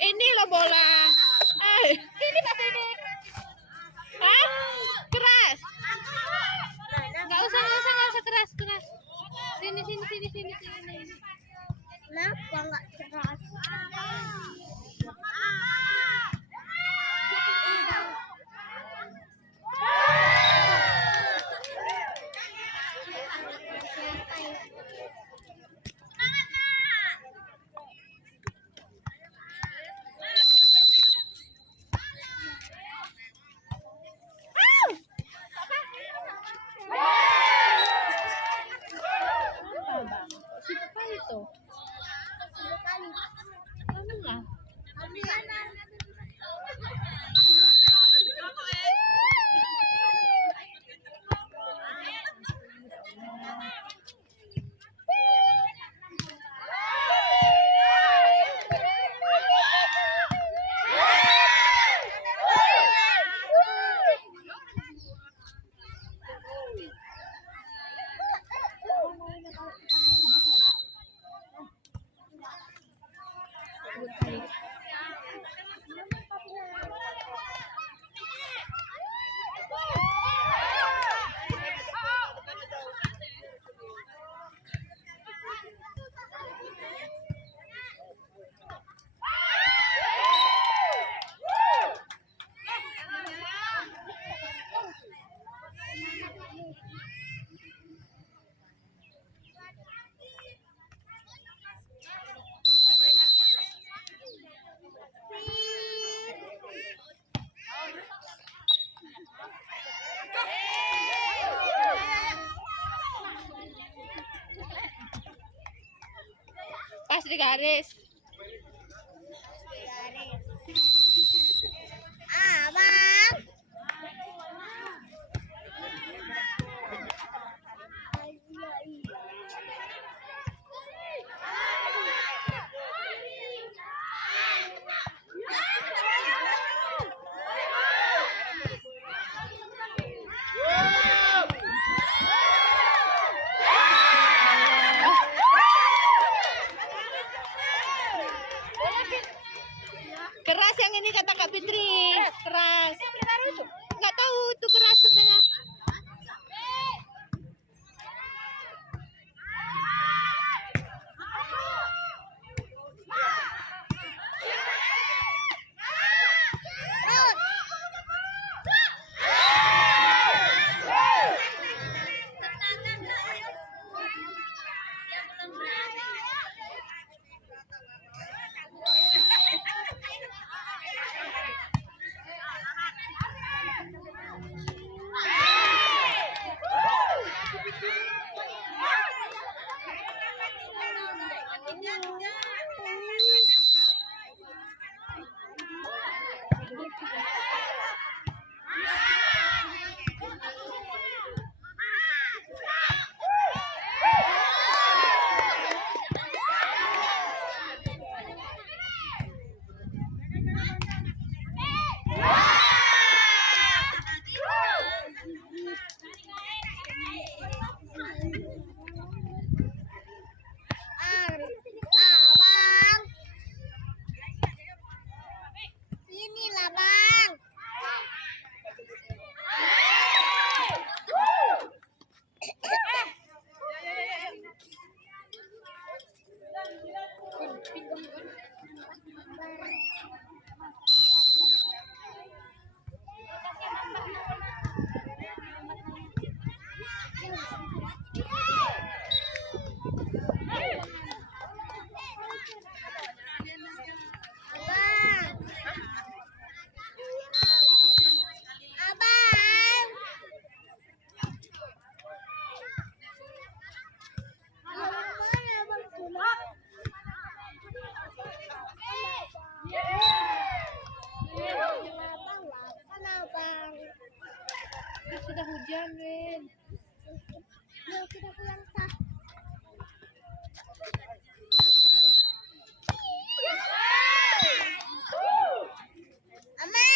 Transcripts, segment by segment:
Ini loh bola. Sini Pak sini. Hah? Keras. Enggak usah keras. Sini. Kenapa enggak keras? Pas di garis. Abang. Keras yang ini kata Kak Fitri. Keras. Nggak tahu itu keras katanya. Sudah hujan, Ren. Yuk kita pulang sah. Ama.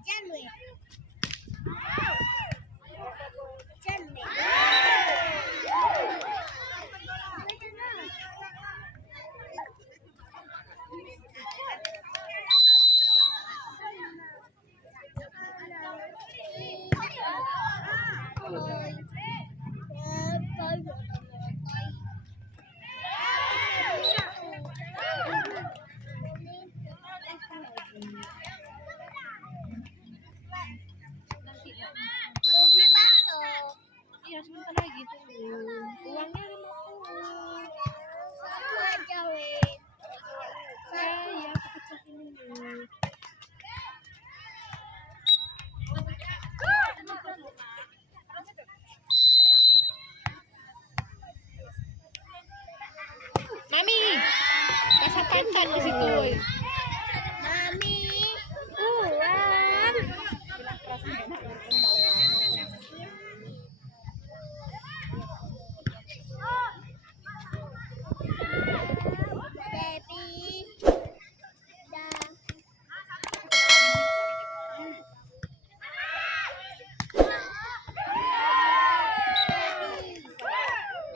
Hujan, weh. Hujan, weh. Beli bakso. Iya, sebentar lagi tuh. Uangnya 50. Satu aja, weh. Ya, kecil ini. Mami, kasih pantan di situ. Woy. Mami. Uang. Debbie. Dah.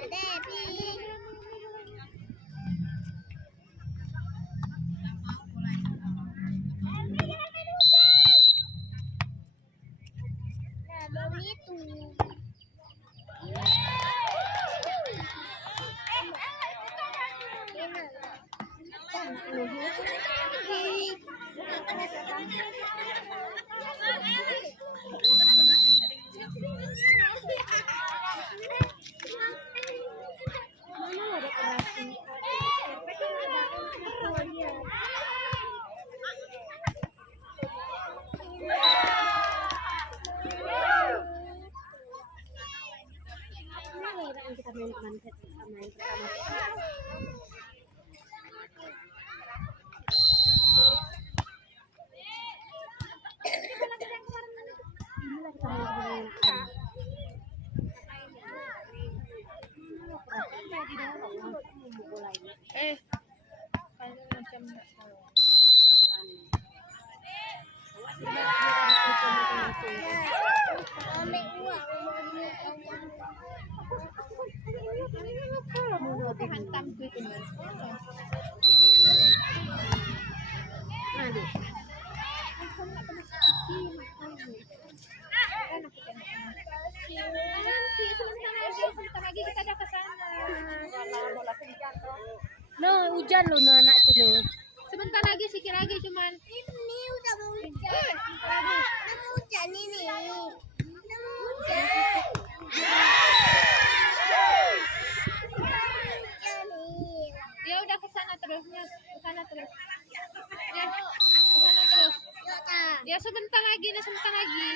Debbie. Nah, mau itu. Kita main manset, kita main pertama. Macam nggak tahu. Mami uang. Hantam ku itu. Nanti. Sebentar lagi kita ada ke sana. No, hujan loh no, anak tuh no. Sebentar lagi sikit lagi cuman. Ini udah mau hujan. Udah mau hujan ini. Udah mau hujan. Hujan nih. Ya udah ke sana terusnya, ke sana terus. Ya, ke sana terus. Yuk, Kak. Ya sebentar lagi, nih sebentar lagi.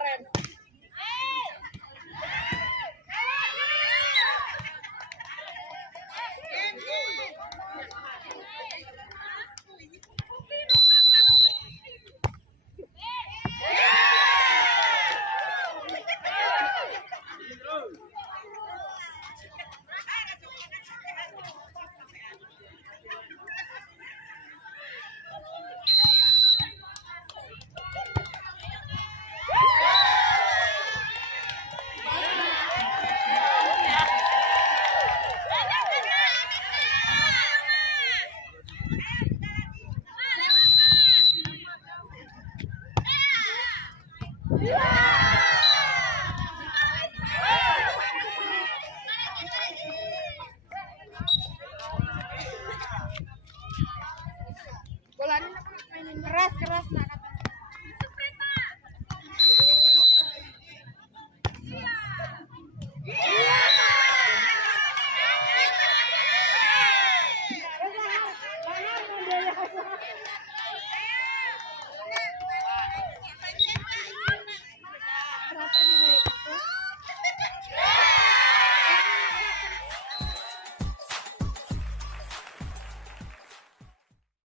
kemarin. Keras nak kata.